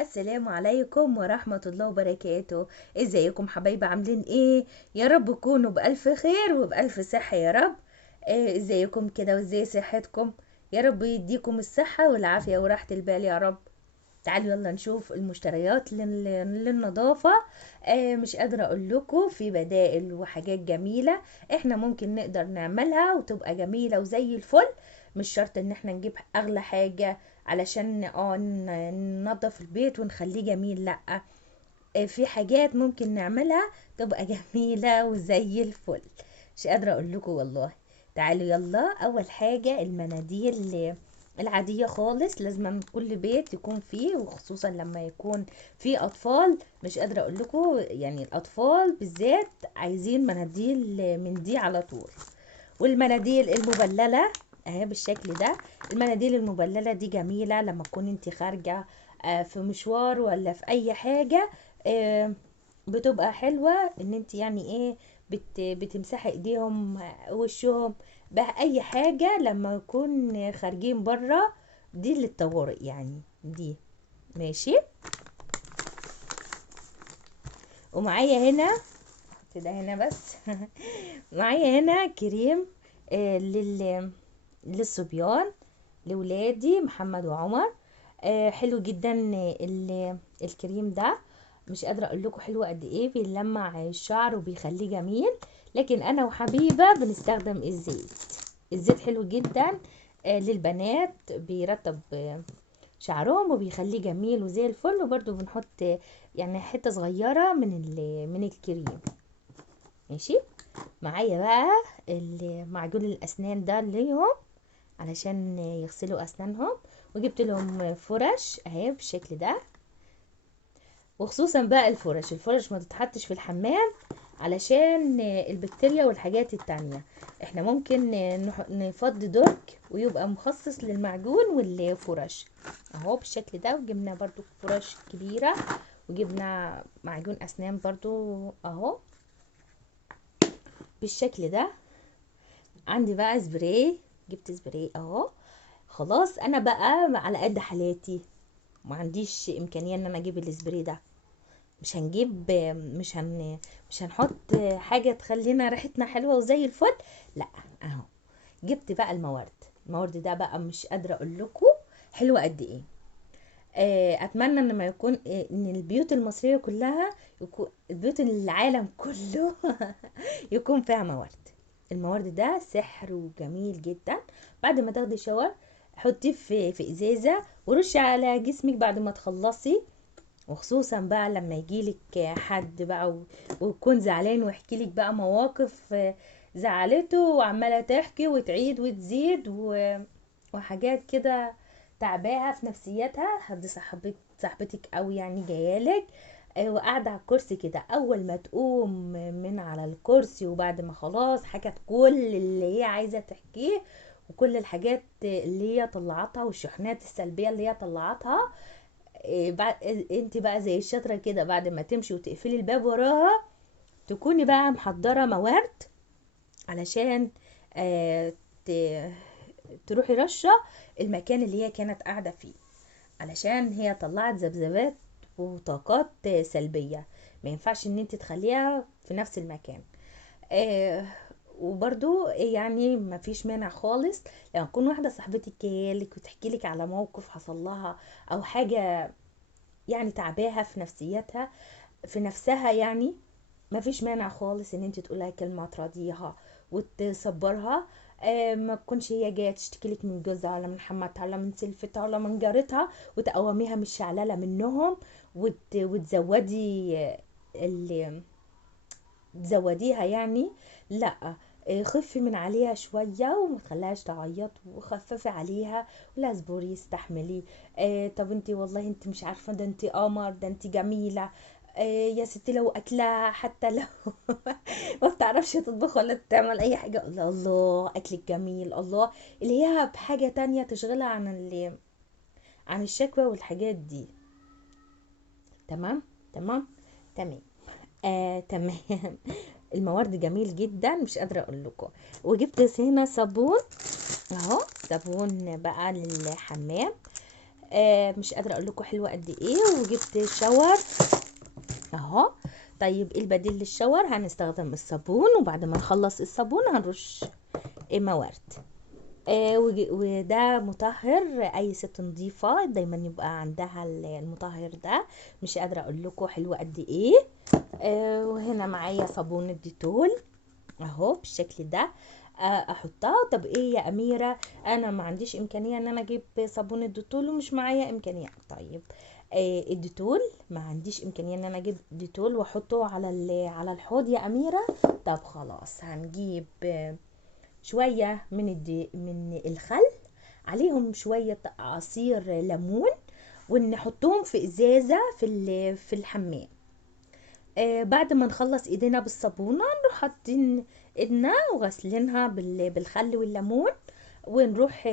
السلام عليكم ورحمة الله وبركاته. ازيكم حبايبي؟ عاملين ايه؟ يا رب تكونوا بألف خير وبألف صحة يا رب. ازيكم كده وازاي صحتكم؟ يا رب يديكم الصحة والعافية وراحة البال يا رب. تعالوا يلا نشوف المشتريات للنظافة. مش قادرة اقول لكم في بدائل وحاجات جميلة احنا ممكن نقدر نعملها وتبقى جميلة وزي الفل. مش شرط ان احنا نجيب اغلى حاجة علشان ننظف البيت ونخليه جميل، لا. في حاجات ممكن نعملها تبقى جميلة وزي الفل. مش قادرة اقول لكم والله. تعالوا يلا، اول حاجة المناديل العادية خالص، لازم كل بيت يكون فيه، وخصوصا لما يكون فيه اطفال. مش قادرة اقول لكم يعني الاطفال بالذات عايزين مناديل من دي على طول. والمناديل المبللة اهي بالشكل ده. المناديل المبللة دي جميلة لما تكون انت خارجة في مشوار ولا في اي حاجة. آه، بتبقى حلوة ان انت يعني ايه، بتمسحي ايديهم وشهم بأي حاجة لما يكون خارجين برا. دي للطوارئ يعني دي. ماشي. ومعايا هنا كده هنا بس معايا هنا كريم للصبيان، لولادي محمد وعمر. حلو جدا. الكريم ده مش قادرة اقول لكم حلو قد ايه، بيلمع الشعر وبيخليه جميل. لكن انا وحبيبة بنستخدم الزيت. الزيت حلو جدا للبنات، بيرطب شعرهم وبيخليه جميل وزي الفل. وبرده بنحط يعني حتة صغيرة من الكريم. ماشي. معايا بقى معجون الاسنان ده ليهم علشان يغسلوا اسنانهم. وجبت لهم فرش اهي بالشكل ده. وخصوصا بقى الفرش ما تتحطش في الحمام علشان البكتيريا والحاجات التانية. احنا ممكن نفضي درج ويبقى مخصص للمعجون والفرش اهو بالشكل ده. وجبنا برضو فرش كبيرة، وجبنا معجون اسنان برضو اهو بالشكل ده. عندي بقى سبراي، جبت سبراي اهو. خلاص انا بقى على قد حالاتي، ما عنديش امكانيه ان انا اجيب السبراي ده. مش هنجيب مش هنحط حاجه تخلينا ريحتنا حلوه وزي الفل، لا. اهو جبت بقى المورد ده بقى مش قادره اقول لكم حلوه قد ايه. اتمنى ان ما يكون ان البيوت المصريه كلها، يكون البيوت العالم كله يكون فيها موارد. المورد ده سحر وجميل جدا. بعد ما تاخدي شاور حطيه في ازازه ورشي على جسمك بعد ما تخلصي. وخصوصا بقى لما يجيلك حد بقى ويكون زعلان ويحكي لك بقى مواقف زعلته وعماله تحكي وتعيد وتزيد وحاجات كده تعباها في نفسيتها. حد صاحبتك او يعني جايالك وقاعدة على الكرسي كده، اول ما تقوم من على الكرسي وبعد ما خلاص حكت كل اللي هي عايزة تحكيه وكل الحاجات اللي هي طلعتها والشحنات السلبية اللي هي طلعتها، بعد انت بقى زي الشطرة كده بعد ما تمشي وتقفلي الباب وراها تكوني بقى محضرة موارد علشان آه، ت- تروحي رشة المكان اللي هي كانت قاعدة فيه، علشان هي طلعت ذبذبات وطاقات سلبية. ما ينفعش ان انت تخليها في نفس المكان. آه وبرضو يعني ما فيش مانع خالص لما تكون واحدة صاحبتك جايلك وتحكي لك على موقف حصل لها او حاجة يعني تعباها في نفسيتها في نفسها يعني. ما فيش مانع خالص ان انت تقولها كلمة تراضيها وتصبرها. ما تكونش هي جايه تشتكي لك من جوزها ولا من حماتها ولا من سلفتها ولا من جارتها وتقوميها مش شعلله منهم وتزودي اللي تزوديها يعني. لا. خفي من عليها شوية وما تخليهاش تعيط وخففي عليها. ولا اصبري استحملي. طب انتي والله انتي مش عارفة، ده انتي قمر، ده انتي جميلة. يا ستي لو اكلها حتى لو ما بتعرفش تطبخ ولا تعمل اي حاجة، الله الله اكلك جميل الله. اللي هي بحاجة تانية تشغلها عن الشكوى والحاجات دي. تمام. تمام. تمام. تمام. الموارد جميل جدا مش قادرة اقول لكم. وجبت هنا صابون اهو، صابون بقى للحمام. مش قادره اقول لكم حلوه قد ايه. وجبت شاور اهو. طيب البديل للشاور هنستخدم الصابون، وبعد ما نخلص الصابون هنرش موارد. وده مطهر. اي ست نظيفه دايما يبقى عندها المطهر ده. مش قادره اقول لكم حلو قد ايه. وهنا معايا صابون الديتول اهو بالشكل ده. احطها. طب ايه يا اميره، انا ما عنديش امكانيه ان انا اجيب صابون الديتول ومش معايا امكانيه. طيب الديتول ما عنديش امكانيه ان انا اجيب ديتول واحطه على الحوض يا اميره. طب خلاص هنجيب شويه من الخل، عليهم شويه عصير ليمون، ونحطهم في ازازه في الحمام. بعد ما نخلص ايدينا بالصابونة نروح حاطين ايدنا وغسلينها بالخل والليمون، ونروح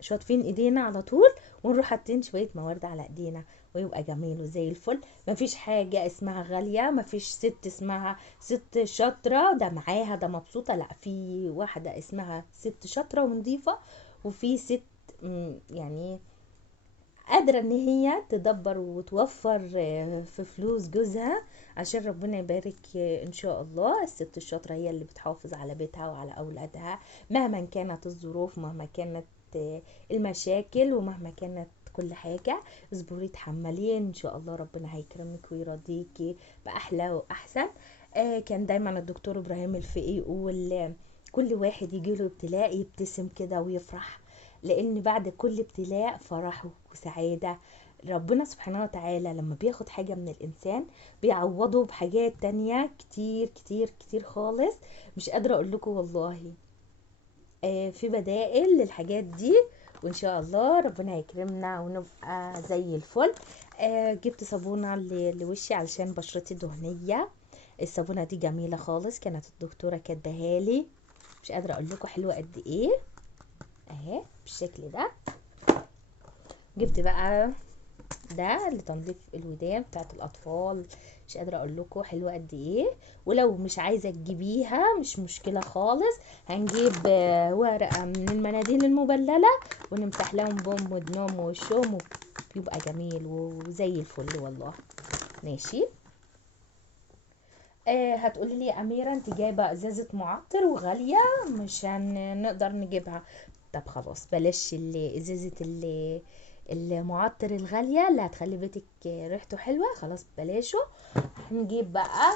شاطفين ايدينا على طول، ونروح حاطين شوية موارد على ايدينا، ويبقى جميل وزي الفل. مفيش حاجة اسمها غالية، مفيش ست اسمها ست شاطرة ده معاها ده مبسوطة. لا، في واحدة اسمها ست شاطرة ونظيفة، وفي ست يعني قادرة ان هي تدبر وتوفر في فلوس جوزها عشان ربنا يبارك. ان شاء الله الست الشاطرة هي اللي بتحافظ على بيتها وعلى اولادها مهما كانت الظروف، مهما كانت المشاكل، ومهما كانت كل حاجة. اصبري تحملي ان شاء الله ربنا هيكرمك ويرضيكي بأحلى وأحسن. كان دايما الدكتور إبراهيم الفقي يقول كل واحد يجيله ابتلاء يبتسم كده ويفرح، لان بعد كل ابتلاء فرح وسعادة. ربنا سبحانه وتعالى لما بياخد حاجة من الانسان بيعوضه بحاجات تانية كتير كتير كتير خالص. مش قادرة اقول لكم والله. في بدائل للحاجات دي، وان شاء الله ربنا يكرمنا ونبقى زي الفل. جبت صابونة لوشي علشان بشرتي دهنية. الصابونة دي جميلة خالص، كانت الدكتورة كاتباها لي. مش قادرة اقول لكم حلوة قد ايه اهي بالشكل ده. جبت بقى ده لتنظيف الودان بتاعت الاطفال. مش قادره اقول لكم حلوه قد ايه. ولو مش عايزه تجيبيها مش مشكله خالص، هنجيب ورقه من المناديل المبلله ونمسح لهم بوم ودنهم ووشهم، ويبقى جميل وزي الفل والله. ماشي. هتقولي لي يا اميره انت جايبه ازازه معطر وغاليه مش هنقدر نجيبها. طب خلاص بلاش ازازه المعطر الغاليه اللي هتخلي بيتك ريحته حلوه، خلاص بلاشه. هنجيب بقى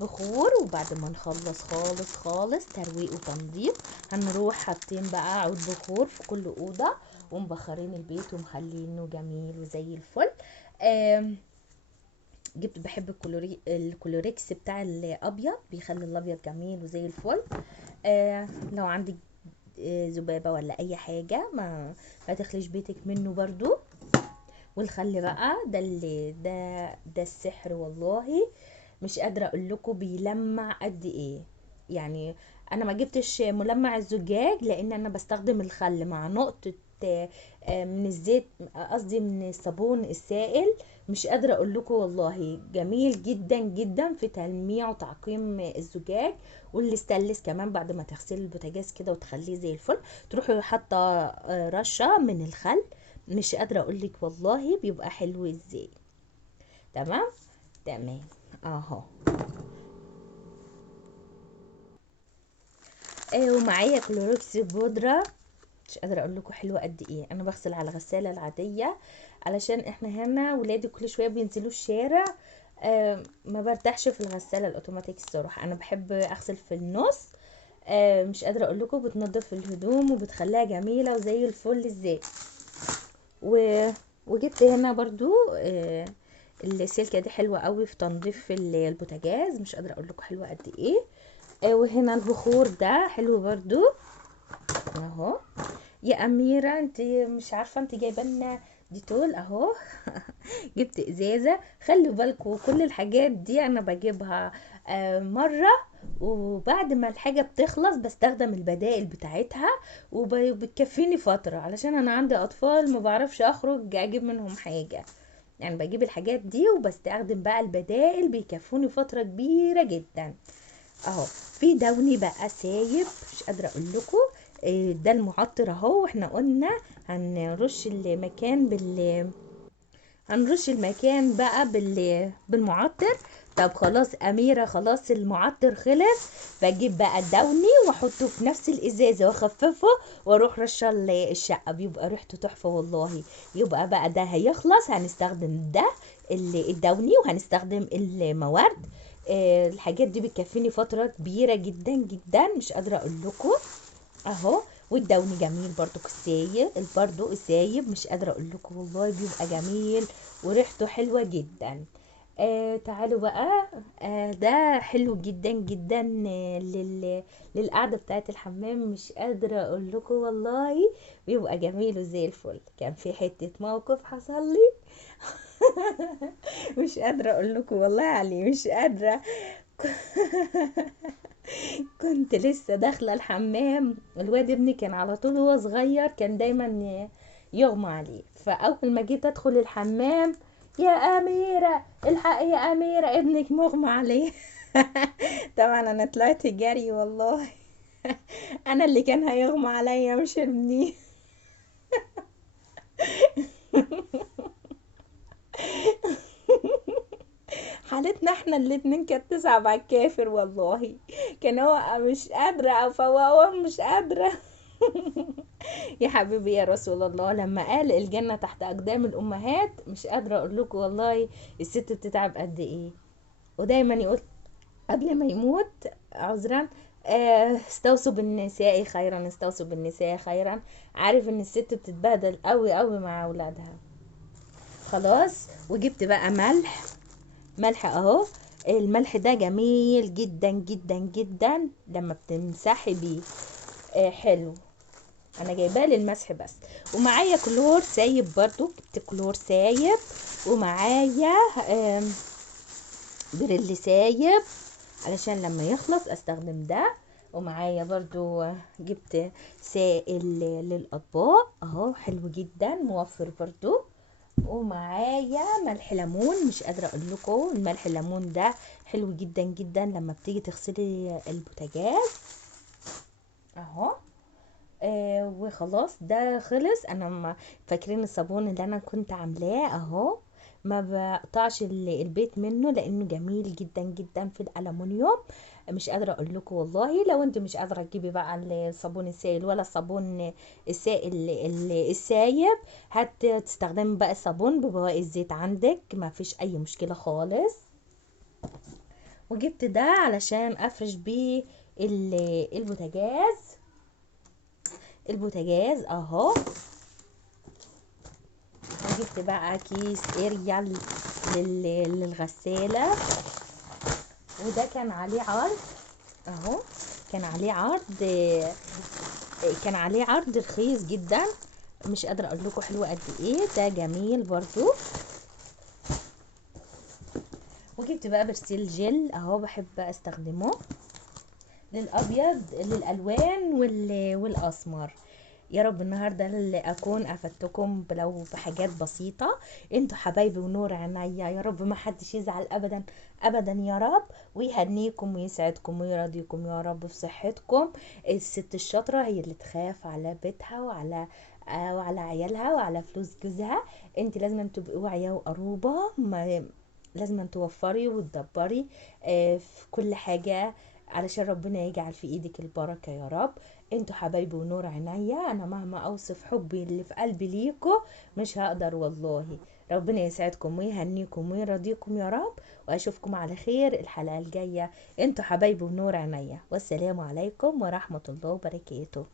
بخور، وبعد ما نخلص خالص خالص ترويق وتنظيف هنروح حاطين بقى عود بخور في كل اوضه، ومبخرين البيت ومخلينه جميل وزي الفل. بحب الكلوريكس بتاع الابيض، بيخلي الابيض جميل وزي الفل. لو عندك ذبابه ولا اي حاجه ما تخليش بيتك منه برضو. والخل بقى ده السحر والله. مش قادره اقول لكم بيلمع قد ايه. يعني انا ما جبتش ملمع الزجاج لان انا بستخدم الخل مع نقطه من الزيت، قصدي من الصابون السائل. مش قادره اقول لكم والله جميل جدا جدا في تلميع وتعقيم الزجاج. والاستانلس كمان بعد ما تغسلي البوتاجاز كده وتخليه زي الفل تروحي حاطه رشه من الخل. مش قادره اقول لك والله بيبقى حلو ازاي. تمام تمام اهو. ومعايا كلوروكس بودره. مش قادره اقول لكم حلوه قد ايه. انا بغسل على الغساله العاديه علشان احنا هنا ولادي كل شويه بينزلوا الشارع. ما برتاحش في الغساله الاوتوماتيك الصراحه، انا بحب اغسل في النص. مش قادره اقول لكم بتنضف الهدوم وبتخليها جميله وزي الفل ازاي. وجبت هنا برضو السلكه دي حلوه قوي في تنظيف البوتاجاز. مش قادره اقول لكم حلوه قد ايه. وهنا البخور ده حلو برضو اهو. يا اميره انت مش عارفه انت جايبه لنا ديتول اهو. جبت ازازه. خلوا بالكم كل الحاجات دي انا بجيبها مره، وبعد ما الحاجه بتخلص بستخدم البدائل بتاعتها وبتكفيني فتره، علشان انا عندي اطفال ما بعرفش اخرج اجيب منهم حاجه. يعني بجيب الحاجات دي وبستخدم بقى البدائل بيكفوني فتره كبيره جدا اهو. في دوني بقى سايب. مش قادره اقول لكم ده المعطر اهو. واحنا قلنا هنرش المكان هنرش المكان بقى بالمعطر. طب خلاص أميرة، خلاص المعطر خلص، بجيب بقى الدوني واحطه في نفس الازازة واخففه واروح رشة الشقة، بيبقى ريحته تحفة والله. يبقى بقى ده هيخلص، هنستخدم ده الدوني، وهنستخدم الموارد. الحاجات دي بتكفيني فترة كبيرة جدا جدا، مش قادرة اقول لكم اهو. والدوني جميل برضو، السايب برضو السايب مش قادرة اقول لكم والله بيبقى جميل وريحته حلوة جدا. تعالوا بقى. ده حلو جدا جدا للقعدة بتاعت الحمام، مش قادرة اقول لكم والله بيبقى جميل وزي الفل. كان في حتة موقف حصل لي مش قادرة اقول لكم والله عليه، مش قادرة. كنت لسه داخلة الحمام، الواد ابني كان على طول وهو صغير كان دايما يغمى عليه، فأول ما جيت أدخل الحمام: يا أميرة الحقي يا أميرة ابنك مغمى عليه. طبعا أنا طلعت جري والله. أنا اللي كان هيغمى عليا مش ابني. حالتنا احنا الاتنين كانت تصعب على الكافر والله. كان هو مش قادرة افوقه، مش قادرة. يا حبيبي يا رسول الله، لما قال الجنة تحت أقدام الأمهات، مش قادرة أقول لكم والله الست بتتعب قد إيه. ودايما يقول قبل ما يموت عذرا: استوصوا بالنساء خيرا، استوصوا بالنساء خيرا. عارف ان الست بتتبهدل قوي قوي مع اولادها. خلاص. وجبت بقى ملح اهو. الملح ده جميل جدا جدا جدا لما بتمسحي بيه، حلو. انا جايباه للمسح بس. ومعايا كلور سايب برضو، جبت كلور سايب. ومعايا بريل سايب علشان لما يخلص استخدم ده. ومعايا برضو جبت سائل للاطباق اهو، حلو جدا موفر برضو. ومعايا ملح ليمون، مش قادره اقول لكم الملح الليمون ده حلو جدا جدا لما بتيجي تغسلي البوتاجاز اهو. وخلاص ده خلص. انا ما فاكرين الصابون اللي انا كنت عاملاه اهو، ما بقطعش البيت منه لانه جميل جدا جدا في الالومنيوم. مش قادره اقول لكم والله. لو انت مش قادره تجيبي بقى الصابون السائل ولا الصابون السائل السايب، هتستخدمي بقى الصابون ببواقي الزيت عندك، ما فيش اي مشكله خالص. وجبت ده علشان افرش بيه البوتاجاز. البوتاجاز اهو. وجبت بقى كيس اريال للغسالة، وده كان عليه عرض اهو. كان عليه عرض كان عليه عرض رخيص جدا، مش قادرة اقول لكم حلو قد ايه. ده جميل برضو. وجبت بقى برسيل جل اهو، بحب استخدمه للابيض للالوان والاسمر. يا رب النهارده اللي اكون افدتكم لو بحاجات بسيطه. انتوا حبايبي ونور عينيا، يا رب ما حدش يزعل ابدا ابدا يا رب، ويهنيكم ويسعدكم ويرضيكم يا رب في صحتكم. الست الشاطره هي اللي تخاف على بيتها وعلى عيالها وعلى فلوس جوزها. انت لازم تبقي واعيه وقروبه، لازم توفري وتدبري في كل حاجه علشان ربنا يجعل في ايدك البركة يا رب. انتوا حبايبي ونور عينيا، انا مهما اوصف حبي اللي في قلبي ليكم مش هقدر والله. ربنا يسعدكم ويهنيكم ويرضيكم يا رب، واشوفكم على خير الحلقة الجاية. انتوا حبايبي ونور عينيا، والسلام عليكم ورحمة الله وبركاته.